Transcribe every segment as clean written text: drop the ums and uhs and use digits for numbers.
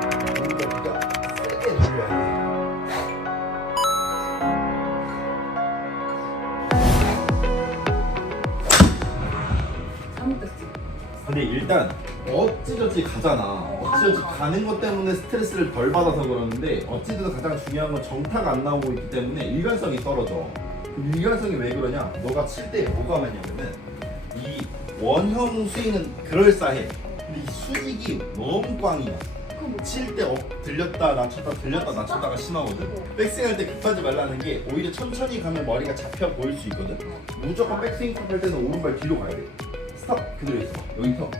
여기가 세게 돌려야 돼. 잘못됐어. 근데 일단 어찌저찌 가잖아. 어찌저찌 가는 것 때문에 스트레스를 덜 받아서 그러는데 어찌됐든 가장 중요한 건 정타가 안 나오고 있기 때문에 일관성이 떨어져. 그럼 일관성이 왜 그러냐? 너가 칠 때 뭐가 많냐면은 이 원형 스윙은 그럴싸해. 근데 이 수직이 너무 꽝이야. 칠 때 들렸다 낮췄다 들렸다 낮췄다가 심하거든. 백스윙 할 때 급하지 말라는 게 오히려 천천히 가면 머리가 잡혀 보일 수 있거든. 무조건 백스윙 할 때는 오른발 뒤로 가야 돼. 스탑 그대로 있어. 여기서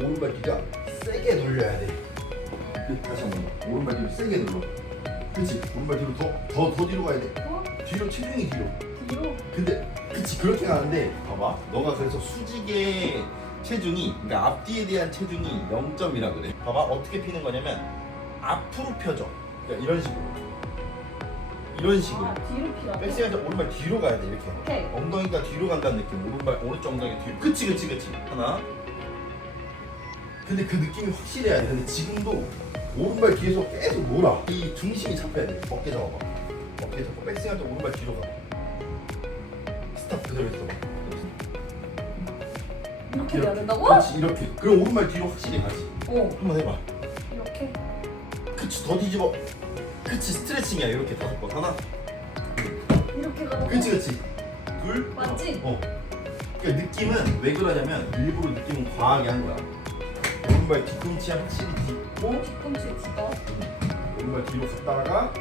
오른발 뒤가 세게 돌려야 돼. 다시 한번 오른발 뒤로 세게 눌러. 그렇지. 오른발 뒤로 더 뒤로 가야 돼. 뒤로 체중이 뒤로. 근데 그치 그렇게 가는데 봐봐. 너가 그래서 수직의 체중이 그러니까 앞뒤에 대한 체중이 0점이라 그래. 봐봐 어떻게 피는 거냐면 앞으로 펴져. 그러니까 이런 식으로. 뒤로 피라고? 백스윙 할 때 오른발 뒤로 가야 돼 이렇게. 오케이. 엉덩이가 뒤로 간다는 느낌. 오른쪽 엉덩이 뒤로. 그치. 하나. 근데 그 느낌이 확실해야 돼. 근데 지금도 오른발 뒤에서 계속 놀아. 이 중심이 잡혀야 돼. 어깨 잡아봐. 어깨 잡고 백스윙 할 때 오른발 뒤로 가. 스탑 그대로 있어. 이렇게 해야 된다고? 그렇지 이렇게. 그럼 오른발 뒤로 확실히 가지. 한번 해봐. 이렇게? 그치 더 뒤집어. 그치 스트레칭이야. 이렇게 5번. 하나. 이렇게 가는 그치. 둘. 맞지? 그러니까 느낌은 왜 그러냐면 일부러 느낌은 과하게 한 거야. 오른발 뒤꿈치 확실히 딛고 뒤꿈치 짚어. 오른발 뒤로 갔다가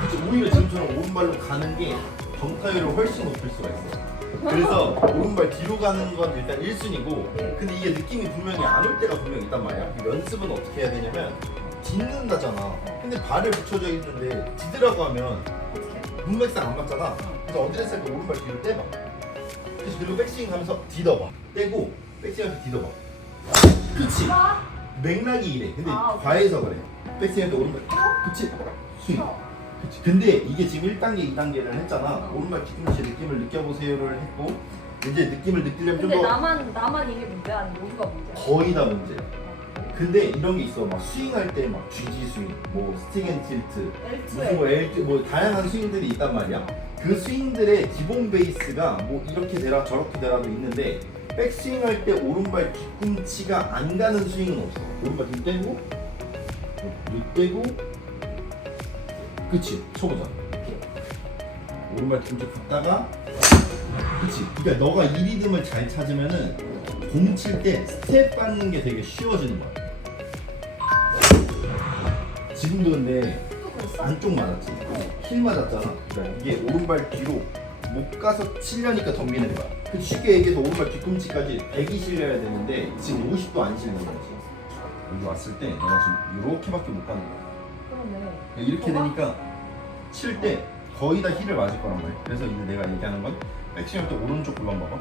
그치, 오히려 지금처럼 오른발로 가는 게 정타율을 훨씬 높일 수가 있어. 그래서 오른발 뒤로 가는 건 일단 1순위고 근데 이게 느낌이 분명히 안 올 때가 분명히 있단 말이야. 연습은 어떻게 해야 되냐면 딛는다잖아. 근데 발을 붙여져 있는데 딛으라고 하면 어떻게? 문맥상 안 맞잖아. 그래서 어드레스 할 때 오른발 뒤로 떼봐. 그리고 백스윙 하면서 딛어봐. 떼고 백스윙 할 때 딛어봐. 그치? 맥락이 이래. 근데 오케이. 과해서 그래. 백스윙 할 때 오른발 그치? 스윙. 그치. 근데 이게 지금 1단계, 2단계를 했잖아. 오른발 뒤꿈치 느낌을 느껴보세요를 했고 이제 느낌을 느끼려면 좀 근데 더 나만 이게 문제야? 아니면 모두가 문제야? 거의 다 문제야. 근데 이런 게 있어. 막 스윙할 때 막 GG 스윙, 뭐 스틱 앤 틸트, 무슨 뭐 L, 뭐 다양한 스윙들이 있단 말이야. 그 스윙들의 기본 베이스가 뭐 이렇게 되라 저렇게 되라도 있는데 백스윙 할 때 오른발 뒤꿈치가 안 가는 스윙은 없어. 오른발 뒤 떼고, 떼고, 그치? 쳐보자. 오른발 뒤꿈치 갔다가, 그치? 그러니까 너가 이 리듬을 잘 찾으면은 공 칠 때 스텝 밟는 게 되게 쉬워지는 거야. 지금도 근데 또 그랬어? 안쪽 맞았지? 힐 맞았잖아. 그러니까 이게 오른발 뒤로 못 가서 치려니까 덤비는 거야. 그 쉽게 얘기해서 오른발 뒤꿈치까지 100이 실려야 되는데 지금 50도 안 실리는 거지. 여기 왔을 때 내가 지금 이렇게밖에 못 가는 거야. 그러네. 이렇게 되니까 칠 때 거의 다 힐을 맞을 거란 말이야. 그래서 이제 내가 얘기하는 건 백스윙 할 때 오른쪽 골반 봐봐.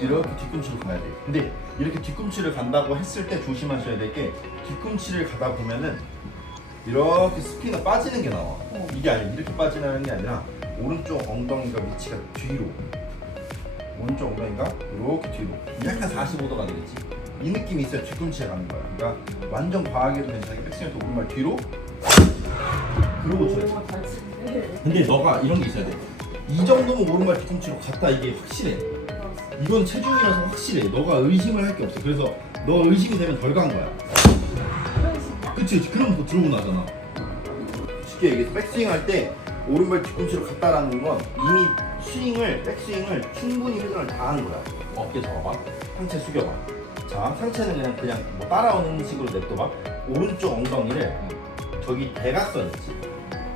이렇게 뒤꿈치로 가야 돼. 근데 이렇게 뒤꿈치를 간다고 했을 때 조심하셔야 될 게 뒤꿈치를 가다 보면은 이렇게 스피가 빠지는 게 나와. 이게 아니야. 이렇게 빠지는 게 아니라 오른쪽 엉덩이가 위치가 뒤로. 오른쪽 엉덩이가 이렇게 뒤로. 약간 45도가 되겠지. 이 느낌이 있어야 뒤꿈치에 가는 거야. 그러니까 완전 과하게도 괜찮게 백스윙 할 때 오른발 뒤로. 그러고 쳐야지. 잘 치네. 근데 너가 이런 게 있어야 돼. 이 정도면 오른발 뒤꿈치로 갔다 이게 확실해. 이건 체중이라서 확실해. 너가 의심을 할 게 없어. 그래서 너 의심이 되면 덜 간 거야. 이런 식이야? 그치? 그럼 뭐 들어오고 나잖아. 쉽게 얘기해서 백스윙 할 때 오른발 뒤꿈치로 갔다라는 건 이미 백스윙을 충분히 회전을 다 한 거야. 어깨 잡아봐. 상체 숙여봐. 자, 상체는 그냥 뭐 따라오는 식으로 냅둬봐. 오른쪽 엉덩이를 저기 대각선 있지?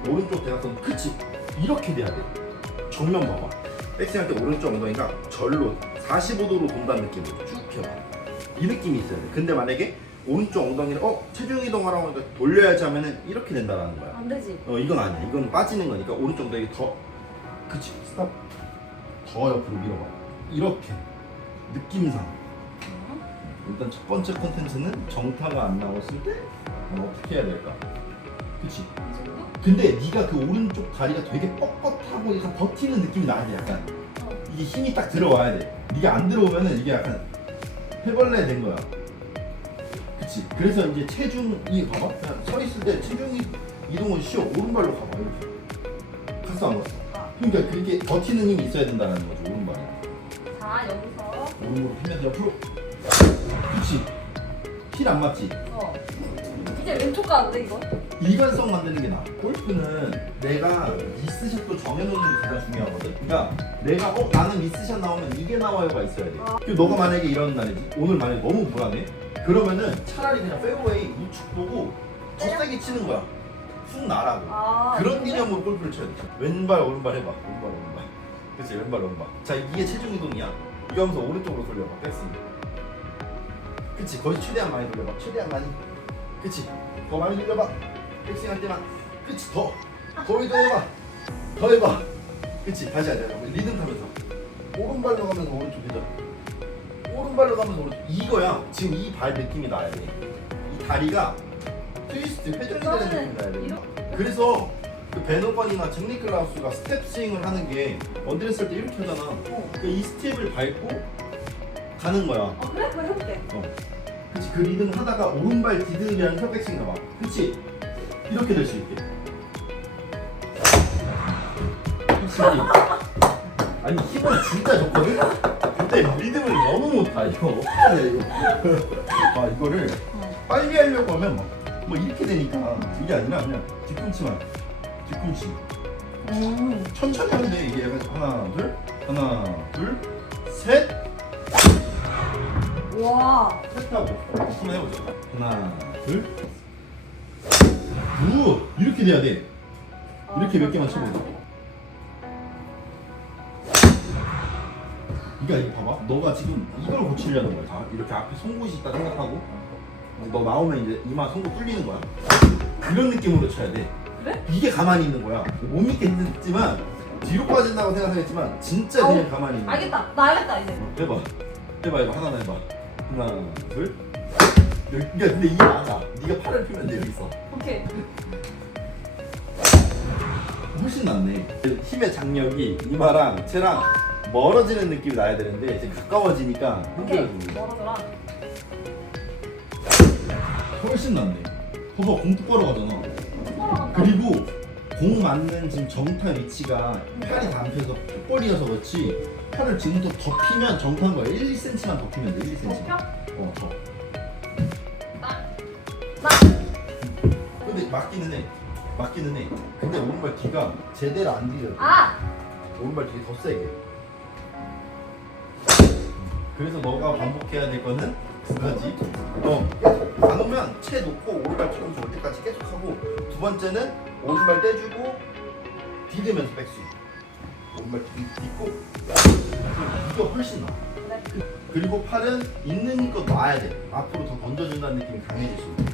오른쪽 대각선 그치? 이렇게 돼야 돼. 정면 봐봐. 백스윙 할 때 오른쪽 엉덩이가 절로 45도로 돈다는 느낌으로 쭉 펴봐. 이 느낌이 있어야 돼. 근데 만약에 오른쪽 엉덩이를 체중 이동하라고 하니까 돌려야지 하면은 이렇게 된다라는 거야. 안 되지. 이건 아니야. 이건 빠지는 거니까 오른쪽 엉덩이 더 그치 스탑 더 옆으로 밀어봐. 이렇게 느낌상. 일단 첫 번째 컨텐츠는 정타가 안 나왔을 때 어떻게 해야 될까? 그치? 이 정도? 근데 네가 그 오른쪽 다리가 되게 뻣뻣하고 약간 버티는 느낌이 나야 돼. 약간 이게 힘이 딱 들어와야 돼. 이게 안 들어오면은 이게 약간 해벌레 된 거야. 그치? 그래서 이제 체중이 봐봐. 그냥 서 있을 때 체중이 이동은 쉬워. 오른발로 가봐 이렇게. 갔어 안 갔어? 그러니까 그렇게 버티는 힘이 있어야 된다는 거죠 오른발에. 자, 여기서. 오른으로 피면서 옆으로. 그치? 힐 안 맞지? 이제 왼쪽 가는데, 이거? 일관성 만드는 게 나아. 골프는 내가 미스샷도 정해놓는 게 가장 중요하거든. 그러니까 내가 나는 미스샷 나오면 이게 나와요가 있어야 돼. 그리고 너가 만약에 이런 날이지. 오늘 만약에 너무 불안해. 그러면은 차라리 그냥 페어웨이 우측 보고 더 세게 치는 거야. 훅 나라고. 그런 근데? 개념으로 골프를 쳐야 돼. 왼발 오른발 해봐. 왼발 오른발. 그렇지 왼발 오른발. 자 이게 체중 이동이야. 이거 하면서 오른쪽으로 돌려봐. 백스윙. 그치 거의 최대한 많이 돌려봐. 최대한 많이. 그치 더 많이 돌려봐. 백스윙 할 때만. 그치 더 해봐. 더 해봐. 그치 다시 하자. 리듬 타면서 오른발로 가면서 오른쪽 회전. 오른발로 가면서 오른쪽. 이거야. 지금 이 발 느낌이 나야 돼. 이 다리가 트위스트 회전이 되는 느낌이 나야 돼. 그래서 그 베노건이나 잭 니클라우스가 스텝 스윙을 하는 게 언드레스 할 때 이렇게 하잖아. 그러니까 이 스텝을 밟고 가는 거야. 그래? 그거 해볼게. 그치 그 리듬 하다가 오른발 디드면 협백스윙 가봐. 그치 이렇게 될 수 있게. 그치 아니 힘은 진짜 좋거든? 근데 리듬을 너무 못타. 이거 어떡해야 돼 이거. 이거를 빨리 하려고 하면 뭐 이렇게 되니까 이게 아니라 그냥 뒤꿈치만 뒤꿈치 천천히 하면 돼. 이게 약간 하나 둘 셋 와. 하고 한번 해보자. 하나 둘 이렇게 돼야 돼. 이렇게 몇 개만 쳐보자. 그러니까 이거 봐봐. 너가 지금 이걸 고치려는 거야. 자, 이렇게 앞에 송곳이 있다 생각하고 너 나오면 이제 이마 송곳 뚫리는 거야. 그런 느낌으로 쳐야 돼. 그래? 이게 가만히 있는 거야. 못 믿겠지만 뒤로 빠진다고 생각하겠지만 진짜 그냥 가만히 있는 거야. 알겠다. 나 알겠다, 이제. 해봐. 하나만 해봐. 하나 둘. 그러니까 근데 이게 맞아. 네가 팔을 펴면 돼 여기서. 오케이. 훨씬 낫네. 힘의 장력이 이마랑 채랑 멀어지는 느낌이 나야 되는데 이제 가까워지니까 오케이. 힘들어지는 거야. 멀어져라. 훨씬 낫네. 봐봐 공 똑바로 가잖아. 그리고 공 맞는 지금 정타 위치가 팔이 다 안 펴서 턱걸이여서 그렇지. 팔을 지금부터 더 피면 정타인 거야. 1, 2cm만 더 피면 돼. 1, 2cm. 더? 더. 나. 근데 맞기는 해. 근데 오른발 뒤가 제대로 안 디뎌. 오른발 뒤 더 세게. 그래서 너가 반복해야 될 거는 두 가지. 계속 안 오면 채 놓고 오른발 조금씩 올 때까지 계속 하고, 두 번째는 오른발 떼주고 디디면서 백스윙. 오른발 딛고 이거 훨씬 나아. 그리고 팔은 있는 힘껏 놔야 돼. 앞으로 더 던져준다는 느낌이 강해질 수 있어.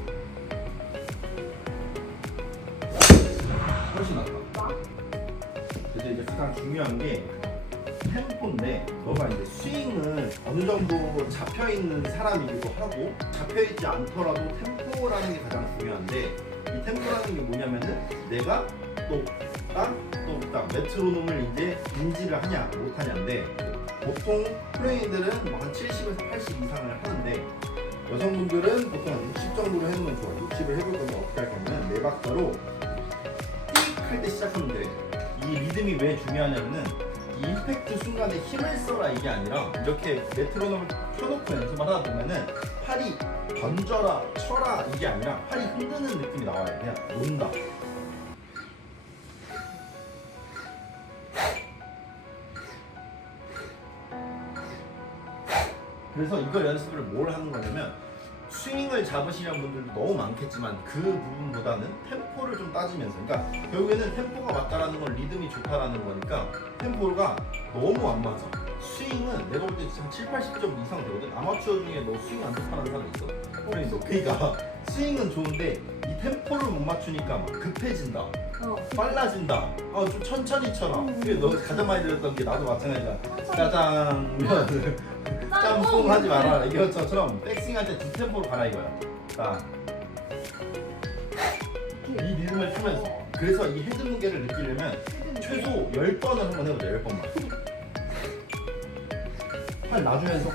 훨씬 낫다. 그래서 이제 가장 중요한 게 템포인데, 너가 이제 스윙을 어느 정도 잡혀 있는 사람이기도 하고 잡혀 있지 않더라도 템포라는 게 가장 중요한데, 이 템포라는 게 뭐냐면은 내가 똑딱 메트로놈을 이제 인지를 하냐 못하냐인데, 보통 프레이들은 뭐한 70에서 80 이상을 하는데 여성분들은 보통 한 60 정도로 해놓으면 좋아. 60을 해볼 거면 어떻게 할 거냐면 네 박자로 띡 할 때 시작하면 돼. 이 리듬이 왜 중요하냐면은 이 임팩트 순간에 힘을 써라 이게 아니라, 이렇게 메트로놈을 켜놓고 연습을 하다 보면은 팔이 던져라 쳐라 이게 아니라 팔이 흔드는 느낌이 나와요. 그냥 논다. 그래서 이걸 연습을 뭘 하는 거냐면, 스윙을 잡으시는 분들도 너무 많겠지만 그 부분보다는 템포를 좀 따지면서, 그러니까 결국에는 템포가 맞다라는 건 리듬이 좋다라는 거니까 템포가 너무 안 맞아. 스윙은 내가 볼 때 지금 7, 80점 이상 되거든. 아마추어 중에 너 스윙 안 좋다는 사람 있어? 그러니까 스윙은 좋은데 이 템포를 못 맞추니까 막 급해진다, 빨라진다, 좀 천천히 쳐라. 그게 너 가장 많이 들었던 게 나도 마찬가지야. 짜장면 짬뽕 하지 마라 이것처럼 백스윙 할 때 두 템포로 가라 이거야. 자, 이 리듬을 타면서, 그래서 이 헤드 무게를 느끼려면 최소 10번을 한번 해보자. 10번만 팔 놔주면서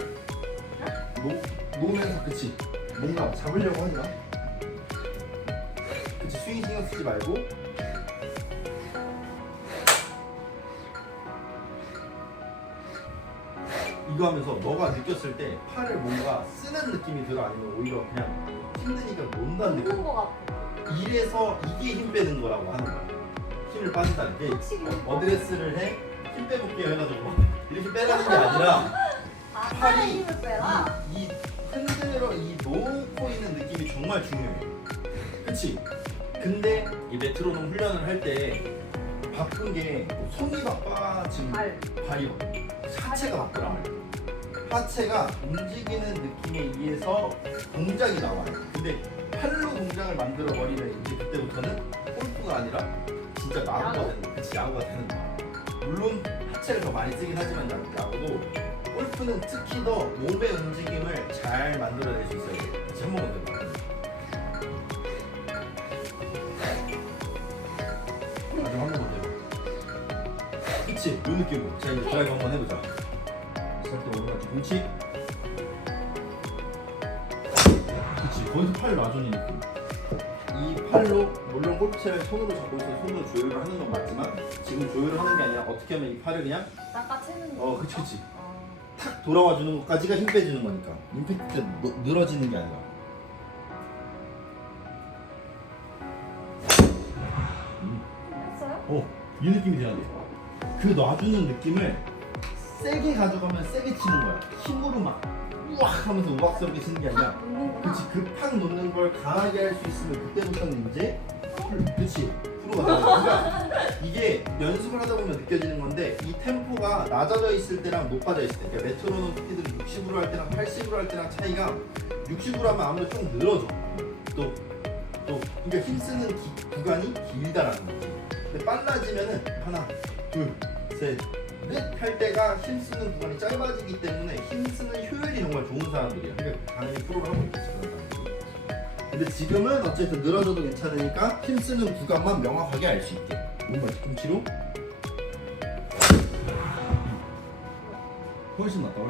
놓으면서 그치 뭔가 잡으려고 하지 마. 그치 스윙 신경 쓰지 말고. 이거 하면서 너가 느꼈을 때 팔을 뭔가 쓰는 느낌이 들어 아니면 오히려 그냥 힘드니까 논다는 느낌. 없는 거 같아. 이래서 이게 힘 빼는 거라고 하는 거야. 힘을 빠진다는 게 확실히. 어드레스를 해, 힘 빼볼게요 해가지고 이렇게 빼라는 게 아니라 아, 팔이 팔에 힘을 빼라. 이 흔들어 이 놓고 있는 느낌이 정말 중요해. 그치? 근데 이 메트로놈 훈련을 할 때 바쁜 게 손이 바빠 지금 발이 바빠. 하체가 바쁘란 말이야. 하체가 움직이는 느낌에 의해서 동작이 나와요. 근데 팔로 동작을 만들어 버리면 이제 그때부터는 골프가 아니라 진짜 야구가 되는 거야. 그치, 야구가 되는 거야. 물론 하체를 더 많이 쓰긴 하지만 야구도 골프는 특히 더 몸의 움직임을 잘 만들어낼 수 있어야 돼. 그치, 한 번만 더 해봐. 아주 한 번만 더 해봐. 그치, 이 느낌으로. 자, 이제 드라이브 한번 해보자. 살때 오른쪽 그렇지. 그치, 거기서 팔 놔주는 느낌. 이 팔로 물론 골프채를 손으로 잡고 있어서 손으로 조율을 하는 건 맞지만 지금 조율을 하는 게 아니라 어떻게 하면 이 팔을 그냥 낚아채는 거. 그치 그치 탁 돌아와 주는 것까지가 힘 빼주는 거니까 임팩트 늘어지는 게 아니라. 했어요? 이 느낌이 돼야 돼. 그 놔주는 느낌을 세게 가져가면 세게 치는 거야. 힘으로 막 우악 하면서 우악스럽게 치는 게 아니라 팍 놓는구나. 그치 그 팍 놓는 걸 강하게 할 수 있으면 그때부터는 이제 그치 프로가 나와. 그러니까 이게 연습을 하다 보면 느껴지는 건데 이 템포가 낮아져 있을 때랑 높아져 있을 때 그러니까 메트로놈 스피드를 60으로 할 때랑 80으로 할 때랑 차이가 60으로 하면 아무래도 좀 늘어져. 또 그러니까 힘쓰는 구간이 길다라는 거지. 근데 빨라지면은 하나 둘 셋 넷 할 때가 힘쓰는 구간이 짧아지기 때문에 힘쓰는 효율이 정말 좋은 사람들이야. 그러니까 당연히 프로를 하고 있겠지 그런 사람들이. 근데 지금은 어쨌든 늘어져도 괜찮으니까 힘쓰는 구간만 명확하게 알 수 있게 몸을 뒤꿈치로 훨씬 낫다.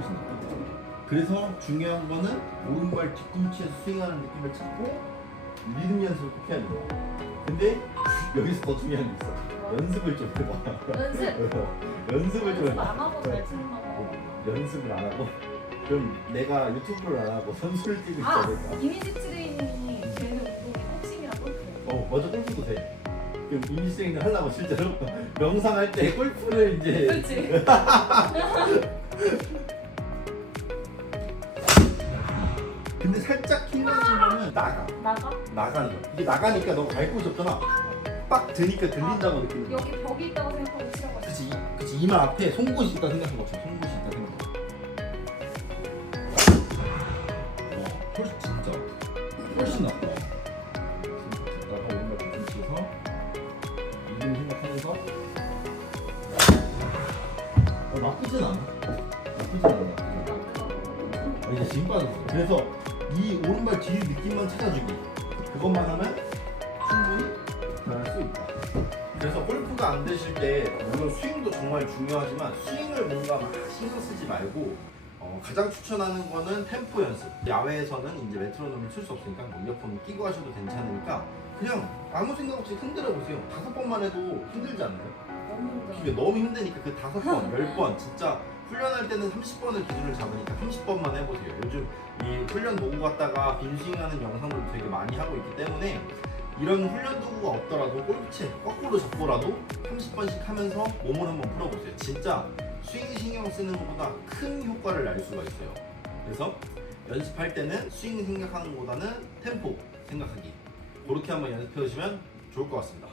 그래서 중요한 거는 오른발 뒤꿈치에서 스윙하는 느낌을 찾고 리듬 연습을 꼭 해야 된다. 근데 여기서 더 중요한 게 있어. 연습을 좀 해봐. 연습을 좀 연습 해봐. 안 하고 잘 치는 거. 연습을 안 하고 그럼 내가 유튜브를 안 하고 선수를 뛰고 있어야 아, 될까? 이미지 트레이닝이 되는 운동이 복싱이랑 골프예요. 맞아, 골프도 돼. 그럼 이미지 트레이닝 하려고 실제로 명상할 때 골프를 이제 그렇지. 근데 살짝 힘들어지면은 나가는 거야. 이게 나가니까 너 갈 곳이 없잖아. 빡 드니까 들린다고 느끼는 거야. 여기 벽이 있다고 생각하고 치라고 했어. 그치 이마 앞에 송곳이 있다 생각한 것처럼 송곳이 있다 생각해. 훨씬 진짜 훨씬 낫다. 나가 오른발 뒤꿈치에서 이름 생각하면서 나쁘진 않아. 이제 지금 빠졌어. 그래서 이 오른발 뒤 느낌만 찾아주기 그것만 하면 충분히 잘할 수 있다. 그래서 골프가 안 되실 때 물론 스윙도 정말 중요하지만 스윙을 뭔가 막 신경 쓰지 말고 가장 추천하는 거는 템포 연습. 야외에서는 이제 메트로놈을 칠 수 없으니까 뭐 이어폰 끼고 하셔도 괜찮으니까 그냥 아무 생각 없이 흔들어 보세요. 5번만 해도 힘들지 않나요? 너무 힘들어. 이게 너무 힘드니까 그 5번, 10번 진짜 훈련할 때는 30번을 기준을 잡으니까 30번만 해보세요. 요즘 이 훈련 도구 갖다가 빈스윙하는 영상들도 되게 많이 하고 있기 때문에 이런 훈련 도구가 없더라도 골프채 거꾸로 잡고라도 30번씩 하면서 몸을 한번 풀어보세요. 진짜 스윙 신경 쓰는 것보다 큰 효과를 날 수가 있어요. 그래서 연습할 때는 스윙 생각하는 것보다는 템포 생각하기 그렇게 한번 연습해 보시면 좋을 것 같습니다.